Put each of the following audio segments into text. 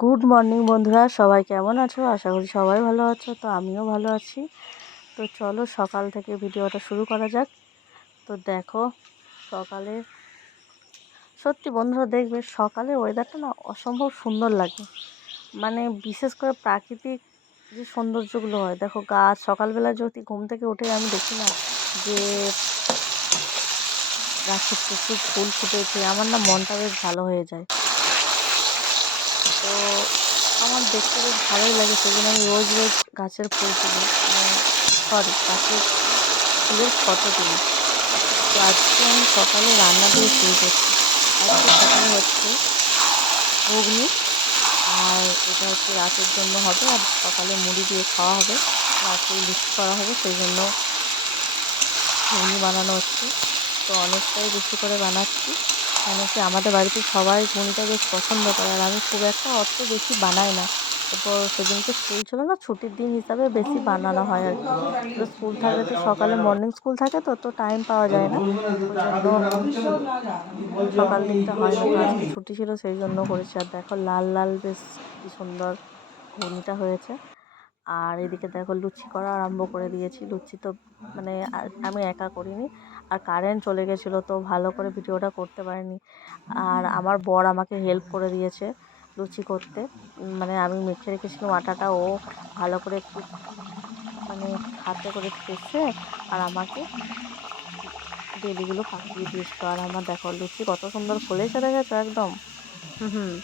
Good morning বন্ধুরা, সবাই কেমন আছো? আশা করি সবাই ভালো আছো। তো আমিও ভালো আছি। তো চলো সকাল থেকে ভিডিওটা শুরু করা যাক। তো দেখো সকালে, সত্যি বন্ধুরা দেখবে সকালে ওয়েদারটা না অসম্ভব সুন্দর লাগে। মানে বিশেষ করে প্রাকৃতিক যে সৌন্দর্যগুলো হয়, দেখো গাছ সকালবেলা যদি ঘুম থেকে উঠে আমি দেখি না যে গাছে প্রচুর ফুল ফুটেছে, আমার না মনটা বেশ ভালো হয়ে যায়। তো আমার দেখতে বেশ ভালোই লাগে, সেই জন্য আমি রোজ রোজ গাছের ফুল তুলি, সরি গাছের ফুলের ফটো তুলি। তো আজকে আমি সকালে রান্না দিয়ে শুরু করছি। আজকে সকালে হচ্ছে ঘুগনি, আর এটা হচ্ছে রাতের জন্য হবে, আর সকালে মুড়ি দিয়ে খাওয়া হবে, রাতে লুচি করা হবে, সেই জন্য ঘুগনি বানানো হচ্ছে। তো অনেকটাই বেশি করে বানাচ্ছি, কেন কি আমাদের বাড়িতে সবাই ঘুগনিটা বেশ পছন্দ করে, আর আমি খুব একটা অত বেশি বানাই না। এরপর সেদিনকে স্কুল ছিল না, ছুটির দিন হিসাবে বেশি বানানো হয় আর কি। তো স্কুল থাকলে তো সকালে মর্নিং স্কুল থাকে, তো তো টাইম পাওয়া যায় না, ওই জন্য সকাল দিকটা হয় না। তো আজকে ছুটি ছিল, সেই জন্য করেছি। আর দেখো লাল লাল বেশ কি সুন্দর ঘুগনিটা হয়েছে। আর এদিকে দেখো লুচি করা আরম্ভ করে দিয়েছি। লুচি তো মানে আমি একা করিনি, আর কারেন্ট চলে গেছিলো, তো ভালো করে ভিডিওটা করতে পারিনি। আর আমার বর আমাকে হেল্প করে দিয়েছে লুচি করতে। মানে আমি মেখে রেখেছিলাম আটাটা, ও ভালো করে একটু মানে হাতে করে ঠেসে আর আমাকে ডেলিগুলো পাকিয়ে দিয়েছিল। আর আমার দেখো লুচি কত সুন্দর ফুলেছে, দেখেছো একদম। হুম।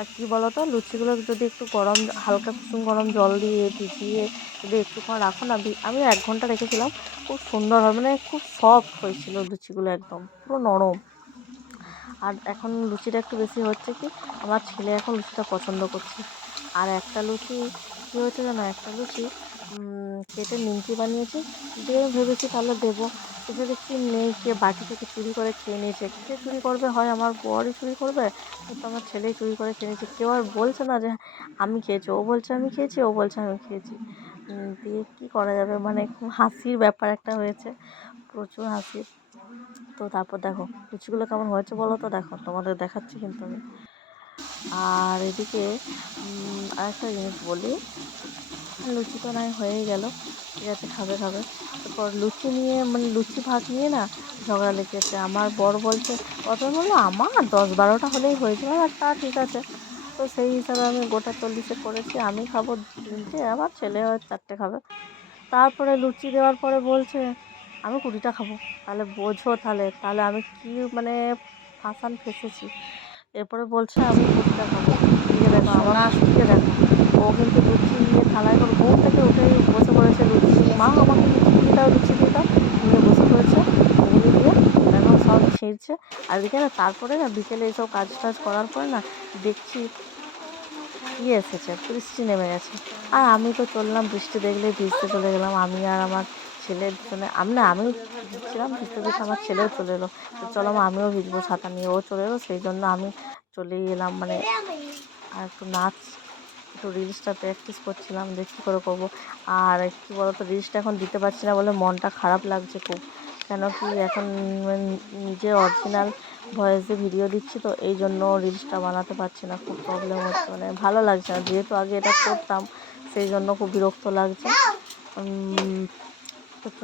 আর কি বলতো, লুচিগুলো যদি একটু গরম, হালকা কুসুম গরম জল দিয়ে ভিজিয়ে যদি একটুক্ষণ রাখো না, আমি 1 ঘন্টা রেখেছিলাম, খুব সুন্দর হয়, মানে খুব সফট হয়েছিল লুচিগুলো, একদম পুরো নরম। আর এখন লুচিটা একটু বেশি হচ্ছে কি, আমার ছেলে এখন লুচিটা পছন্দ করছে। আর একটা লুচি কী হয়েছে জানো, একটা লুচি কেটে নিমকি বানিয়েছি, দিয়ে ভেবেছি তাহলে দেবো, এসে দেখছি নেই, কে বাটি থেকে চুরি করে খেয়ে নিয়েছে। কে চুরি করবে, হয় আমার বরই চুরি করবে, তো আমার ছেলেই চুরি করে খেয়ে নিয়েছে। কেউ আর বলছে না যে আমি খেয়েছি, ও বলছে আমি খেয়েছি, ও বলছে আমি খেয়েছি। দিয়ে কী করা যাবে, মানে খুব হাসির ব্যাপার একটা হয়েছে, প্রচুর হাসির। তো তারপর দেখো লুচিগুলো কেমন হয়েছে বলো তো, দেখো তোমাদের দেখাচ্ছি কিন্তু আমি। আর এদিকে আরেকটা জিনিস বলি, লুচি তো নয় হয়েই গেল, ঠিক আছে খাবে খাবে। এরপর লুচি নিয়ে, মানে লুচি ভাগ নিয়ে না ঝগড়া লেগেছে। আমার বর বলছে, প্রথমে বললো আমার 10-12টা হলেই হয়ে যাবে, আর তা ঠিক আছে। তো সেই হিসাবে আমি গোটা 40 করেছি, আমি খাবো 3টে, আমার ছেলে হয় 4টে খাবে। তারপরে লুচি দেওয়ার পরে বলছে আমি 20টা খাবো। তাহলে বোঝো, তাহলে তাহলে আমি কি মানে ফাঁসান ফেসেছি। এরপরে বলছে আমি 20টা খাবো। এদিকে দেখো আমার খুশিকে দেখো, ও কিন্তু লুচি নিয়ে থালায় করে ঘুম থেকে উঠেই বসে পড়েছে লুচি নিয়ে, মা আমাকে লুচি দিয়ে দাও, লুচি দিয়ে দাও, নিয়ে বসে পড়েছে ঘুগনি দিয়ে, এখন সব ছিঁড়ছে। আর এদিকে না তারপরে না বিকেলে এইসব কাজ টাজ করার পরে না দেখছি এসেছে, বৃষ্টি নেমে গেছে। আর আমি তো চললাম, বৃষ্টি দেখলেই ভিজতে চলে গেলাম, আমি আর আমার ছেলে দুজনে। আমি ভিজছিলাম, ভিজতে ভিজতে আমার ছেলেও চলে এলো, তো চলো আমিও ভিজবো, ছাতা নিয়ে ও চলে এলো, সেই জন্য আমি চলেই এলাম। মানে আর একটু নাচ, একটু রিলসটা প্র্যাকটিস করছিলাম যে কী করে করবো। আর কী বলতো, রিলসটা এখন দিতে পারছি না বলে মনটা খারাপ লাগছে খুব, কেন কি এখন নিজে অরিজিনাল ভয়েসে ভিডিও দিচ্ছি, তো এই জন্য রিলসটা বানাতে পারছি না, খুব প্রবলেম হচ্ছে, মানে ভালো লাগছে না, যেহেতু আগে এটা করতাম, সেই জন্য খুব বিরক্ত লাগছে। একটু